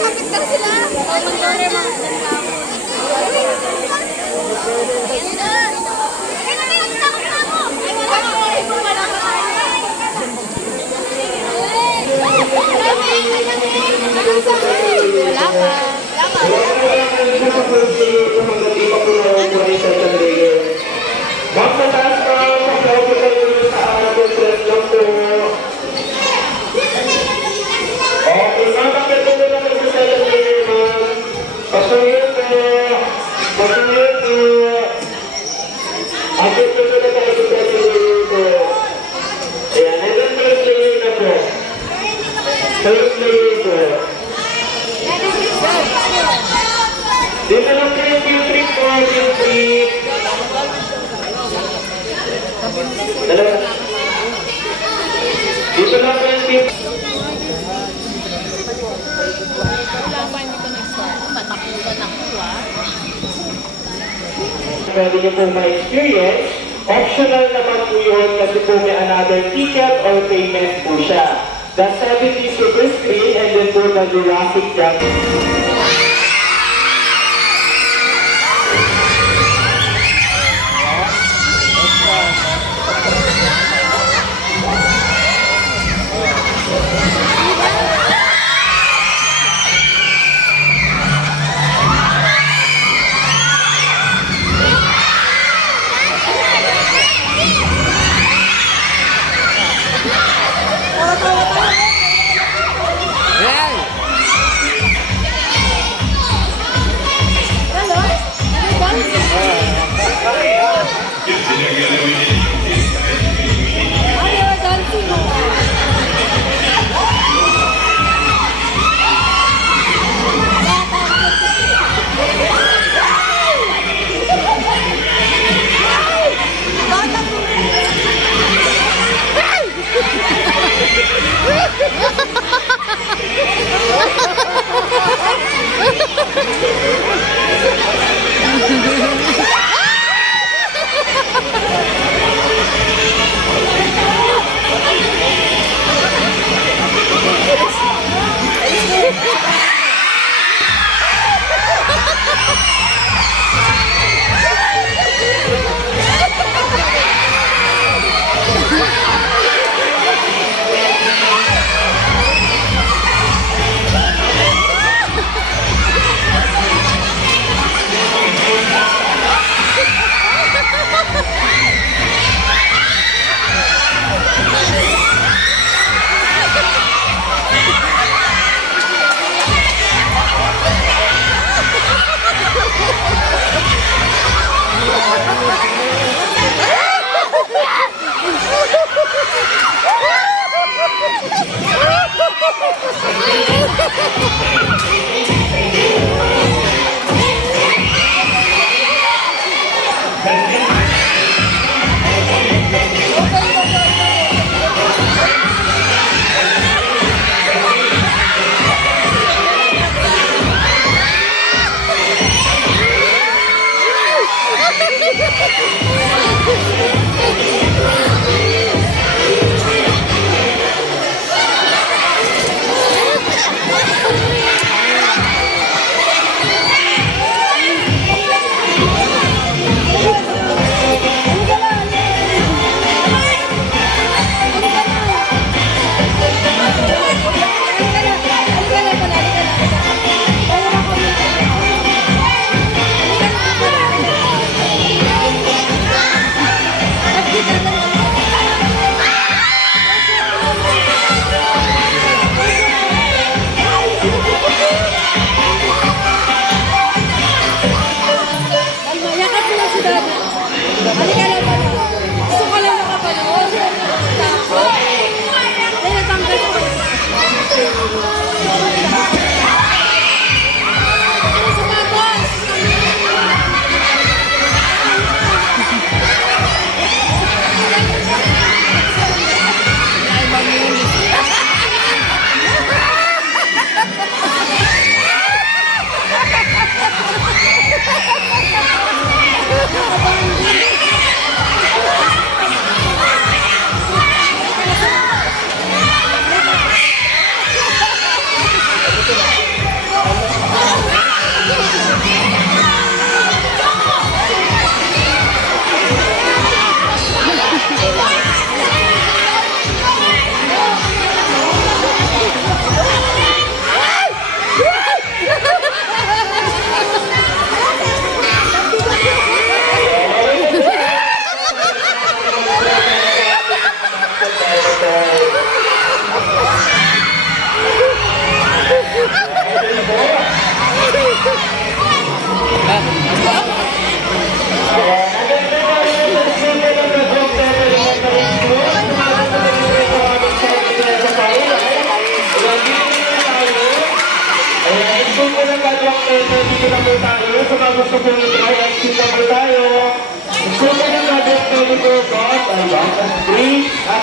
Kapit lang sila. Wala pa. Magtataas ka sa kapital sa ating press lang po. Okay, nakakapit po na sa celebrator man. Pasuyin po. Pasuyin po. Apit po na sa celebrator po. Ayan, hanggang first layer na po. First layer po. Dito lang po yung Q-trip po, Q-trip. Dalawa. Dito lang po yung Q-trip. Pwede niyo po ma-experience. Optional naman po yun kasi po may another ticket or payment po siya. The 70 Super Screen and then po the Jurassic Park. po tayo. Sa mga gusto po i-try, exit na po tayo. Super na natin, 24 boss. Ayan, 3.